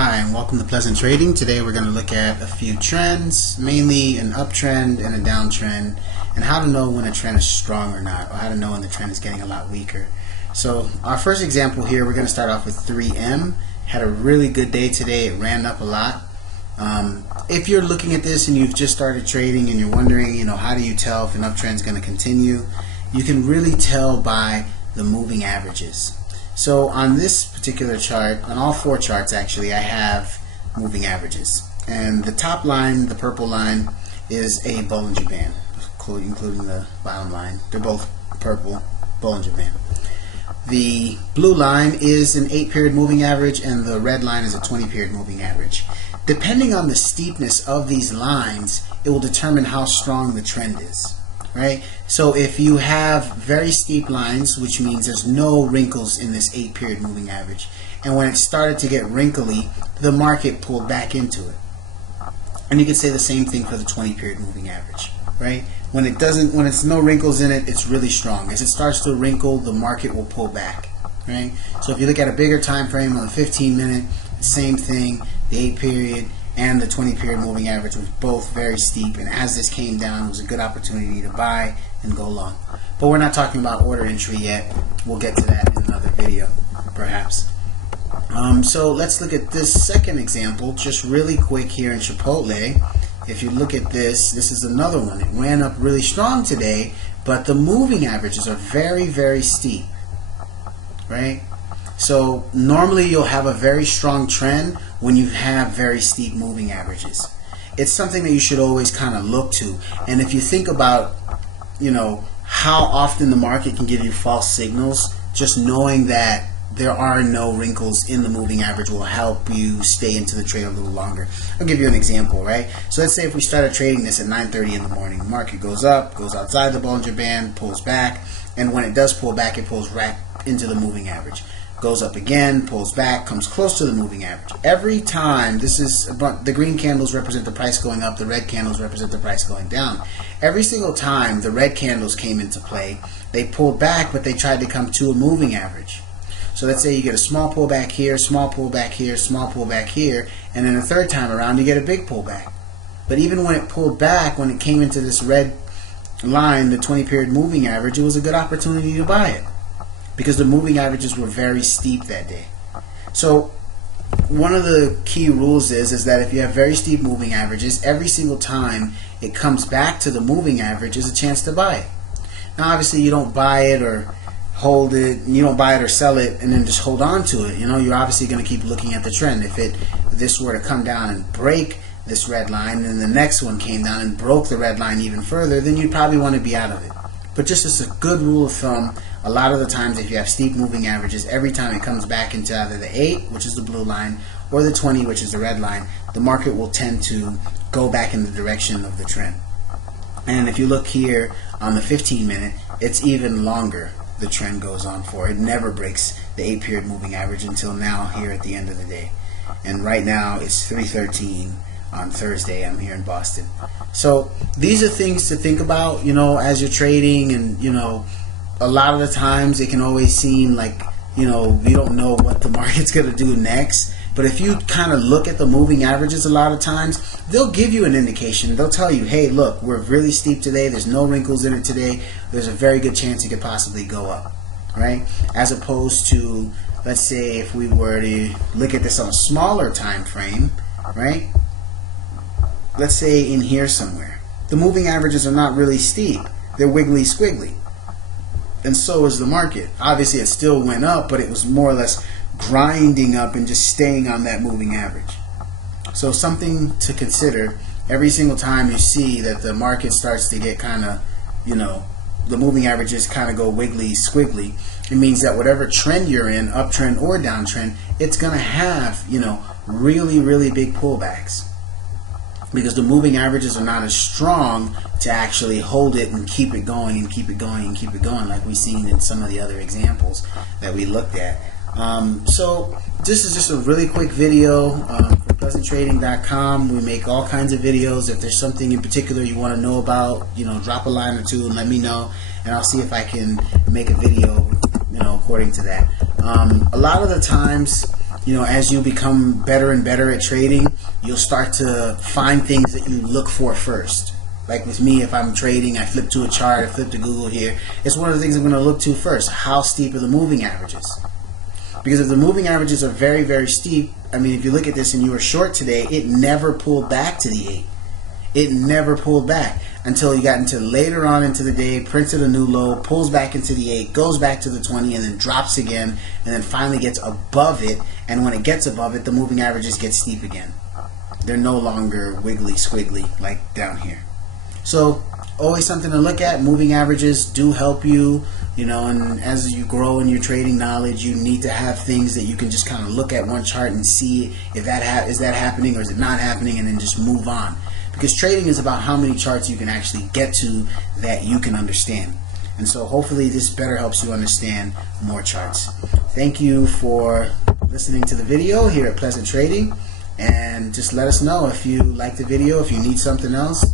Hi, and welcome to Pleasant Trading. Today we're going to look at a few trends, mainly an uptrend and a downtrend, and how to know when a trend is strong or not, or how to know when the trend is getting a lot weaker. So our first example here, we're going to start off with 3M. Had a really good day today. It ran up a lot. If you're looking at this and you've just started trading and you're wondering, how do you tell if an uptrend is going to continue, you can really tell by the moving averages. So on this particular chart, on all four charts actually, I have moving averages. And the top line, the purple line, is a Bollinger Band, including the bottom line. They're both purple, Bollinger Band. The blue line is an 8-period moving average, and the red line is a 20-period moving average. Depending on the steepness of these lines, it will determine how strong the trend is. Right? So if you have very steep lines, which means there's no wrinkles in this 8-period moving average, and when it started to get wrinkly, the market pulled back into it. And you could say the same thing for the 20-period moving average, right? When it's no wrinkles in it, it's really strong. As it starts to wrinkle, the market will pull back, right? So if you look at a bigger time frame on the 15-minute, same thing, the 8-period and the 20-period moving average was both very steep, and as this came down, it was a good opportunity to buy and go long. But we're not talking about order entry yet. We'll get to that in another video, perhaps. So let's look at this second example, just really quick here in Chipotle. If you look at this, this is another one. It ran up really strong today, but the moving averages are very, very steep, right? So normally you'll have a very strong trend when you have very steep moving averages. It's something that you should always kind of look to. And if you think about, how often the market can give you false signals, just knowing that there are no wrinkles in the moving average will help you stay into the trade a little longer. I'll give you an example, right? So let's say if we started trading this at 9:30 in the morning, the market goes up, goes outside the Bollinger Band, pulls back, and when it does pull back, it pulls right into the moving average. Goes up again, pulls back, comes close to the moving average. Every time, the green candles represent the price going up, the red candles represent the price going down. Every single time the red candles came into play, they pulled back, but they tried to come to a moving average. So let's say you get a small pullback here, small pullback here, small pullback here, and then the third time around you get a big pullback. But even when it pulled back, when it came into this red line, the 20-period moving average, it was a good opportunity to buy it, because the moving averages were very steep that day. So one of the key rules is that if you have very steep moving averages, every single time it comes back to the moving average is a chance to buy it. Now obviously you don't buy it or hold it, you don't buy it or sell it and then just hold on to it. You're obviously going to keep looking at the trend. If this were to come down and break this red line, and the next one came down and broke the red line even further, then you'd probably want to be out of it. But just as a good rule of thumb, a lot of the times if you have steep moving averages, every time it comes back into either the 8, which is the blue line, or the 20, which is the red line, the market will tend to go back in the direction of the trend. And if you look here on the 15-minute, it's even longer the trend goes on for. It never breaks the 8-period moving average until now here at the end of the day. And right now it's 3:13 on Thursday. I'm here in Boston. So these are things to think about, as you're trading, and a lot of the times it can always seem like, you don't know what the market's going to do next. But if you kind of look at the moving averages a lot of times, they'll give you an indication. They'll tell you, hey, look, we're really steep today. There's no wrinkles in it today. There's a very good chance it could possibly go up, right? As opposed to, let's say, if we were to look at this on a smaller time frame, right? Let's say in here somewhere. The moving averages are not really steep. They're wiggly squiggly. And so is the market. Obviously, it still went up, but it was more or less grinding up and just staying on that moving average. So something to consider every single time you see that the market starts to get kind of, the moving averages kind of go wiggly squiggly. It means that whatever trend you're in, uptrend or downtrend, it's going to have, really, really big pullbacks, because the moving averages are not as strong to actually hold it and keep it going and keep it going and keep it going, like we've seen in some of the other examples that we looked at. So this is just a really quick video for PleasantTrading.com. We make all kinds of videos. If there's something in particular you want to know about, drop a line or two and let me know, and I'll see if I can make a video, according to that. A lot of the times, as you become better and better at trading, you'll start to find things that you look for first. Like with me, if I'm trading, I flip to a chart, I flip to Google here. It's one of the things I'm going to look to first. How steep are the moving averages? Because if the moving averages are very, very steep, if you look at this and you were short today, it never pulled back to the 8. It never pulled back until you got into later on into the day, printed a new low, pulls back into the 8, goes back to the 20, and then drops again, and then finally gets above it. And when it gets above it, the moving averages get steep again. They're no longer wiggly squiggly like down here. So always something to look at. Moving averages do help you, and as you grow in your trading knowledge, you need to have things that you can just kind of look at one chart and see if is that happening or is it not happening, and then just move on. Because trading is about how many charts you can actually get to that you can understand. And so hopefully this better helps you understand more charts. Thank you for listening to the video here at Pleasant Trading, and just let us know if you like the video, if you need something else.